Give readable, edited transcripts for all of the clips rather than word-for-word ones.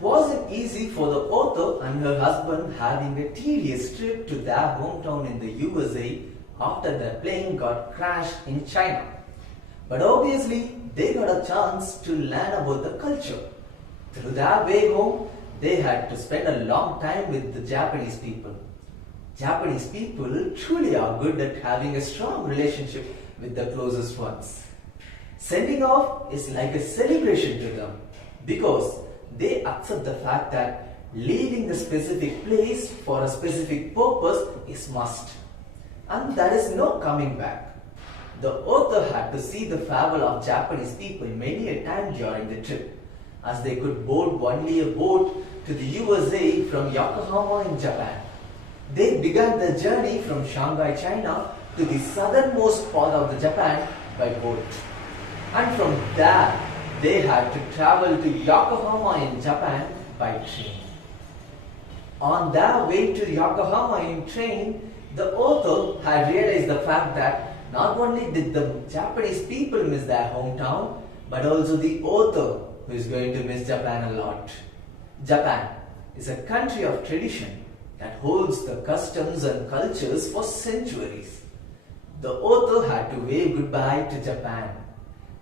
wasn't easy for the author and her husband having a tedious trip to their hometown in the USA after their plane got crashed in China. But obviously, they got a chance to learn about the culture. Through their way home, they had to spend a long time with the Japanese people. Japanese people truly are good at having a strong relationship with the closest ones. Sending off is like a celebration to them because they accept the fact that leaving the specific place for a specific purpose is must. And there is no coming back. The author had to see the farewell of Japanese people many a time during the trip, as they could board only a boat to the USA from Yokohama in Japan. They began their journey from Shanghai, China to the southernmost part of the Japan by boat. And from there, they had to travel to Yokohama in Japan by train. On their way to Yokohama in train, the author had realized the fact that not only did the Japanese people miss their hometown, but also the author who is going to miss Japan a lot. Japan is a country of tradition that holds the customs and cultures for centuries. The author had to wave goodbye to Japan,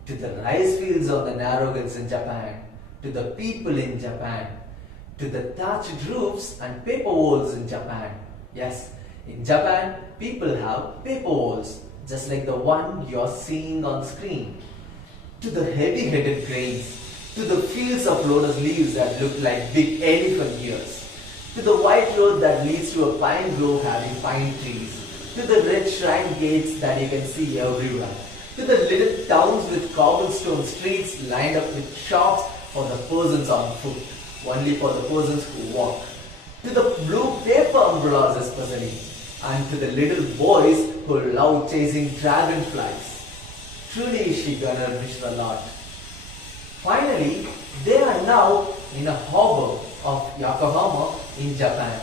to the rice fields on the narrow hills in Japan, to the people in Japan, to the thatched roofs and paper walls in Japan. Yes, in Japan, people have paper walls, just like the one you are seeing on screen. To the heavy-headed cranes, to the fields of lotus leaves that look like big elephant ears, to the white road that leads to a pine grove having pine trees, to the red shrine gates that you can see everywhere, to the little towns with cobblestone streets lined up with shops for the persons on foot, only for the persons who walk, to the blue paper umbrellas especially, and to the little boys who love chasing dragonflies. Truly she gonna miss a lot. Finally, they are now in a harbor of Yokohama in Japan,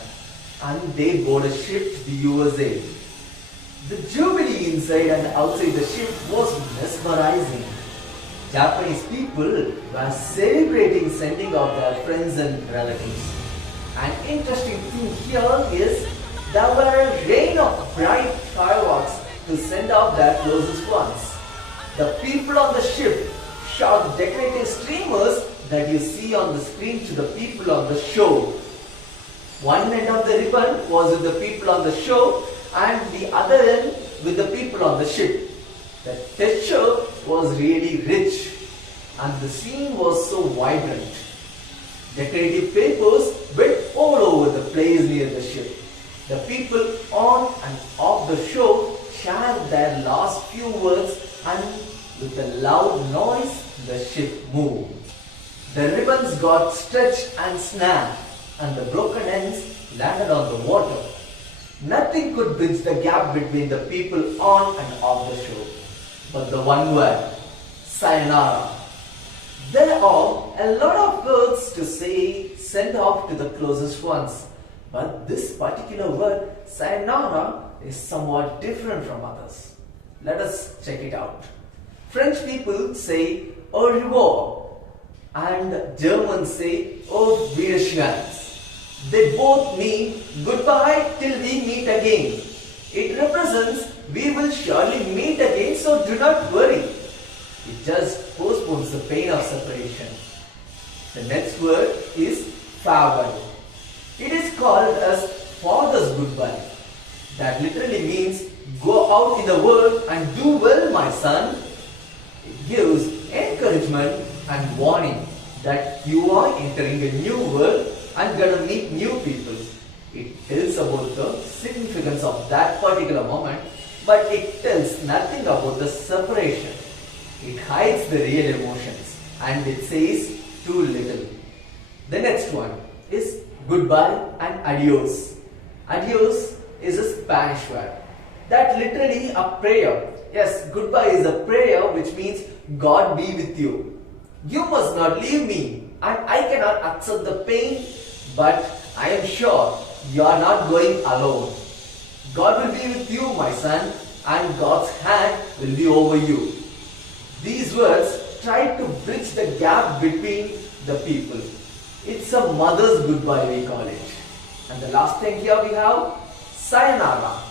and they board a ship to the USA. The jubilee inside and outside the ship was mesmerizing. Japanese people were celebrating sending off their friends and relatives. An interesting thing here is there were a rain of bright fireworks to send off their closest ones. The people on the ship shot decorative streamers that you see on the screen to the people on the shore. One end of the ribbon was with the people on the shore and the other end with the people on the ship. The texture was really rich and the scene was so vibrant. Decorative papers went all over the place near the ship. The people on and off the shore shared their last few words, and with a loud noise the ship moved. The ribbons got stretched and snapped, and the broken ends landed on the water. Nothing could bridge the gap between the people on and off the shore but the one word, Sayonara. There are a lot of words to say sent off to the closest ones, but this particular word, Sayonara, is somewhat different from others. Let us check it out. French people say au revoir and Germans say auf Wiedersehen. They both mean goodbye till we meet again. It represents we will surely meet again, so do not worry. It just postpones the pain of separation. The next word is farewell. It is called as father's goodbye. That literally means go out in the world and do well, my son. It gives encouragement and warning that you are entering a new world and gonna meet new people. It tells about the significance of that particular moment, but it tells nothing about the separation. It hides the real emotions and it says too little. The next one is goodbye and adios. Adios is a Spanish word. That literally a prayer. Yes, goodbye is a prayer which means God be with you. You must not leave me and I cannot accept the pain, but I am sure you are not going alone. God will be with you, my son, and God's hand will be over you. These words try to bridge the gap between the people. It's a mother's goodbye, we call it. And the last thing here we have Sayonara,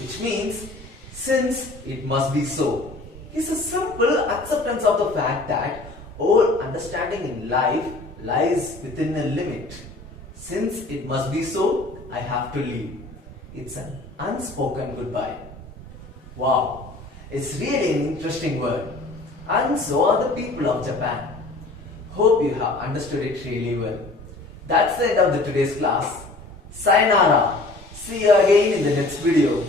which means since it must be so. It's a simple acceptance of the fact that all understanding in life lies within a limit. Since it must be so, I have to leave. It's an unspoken goodbye. Wow, it's really an interesting word. And so are the people of Japan. Hope you have understood it really well. That's the end of today's class. Sayonara. See you again in the next video.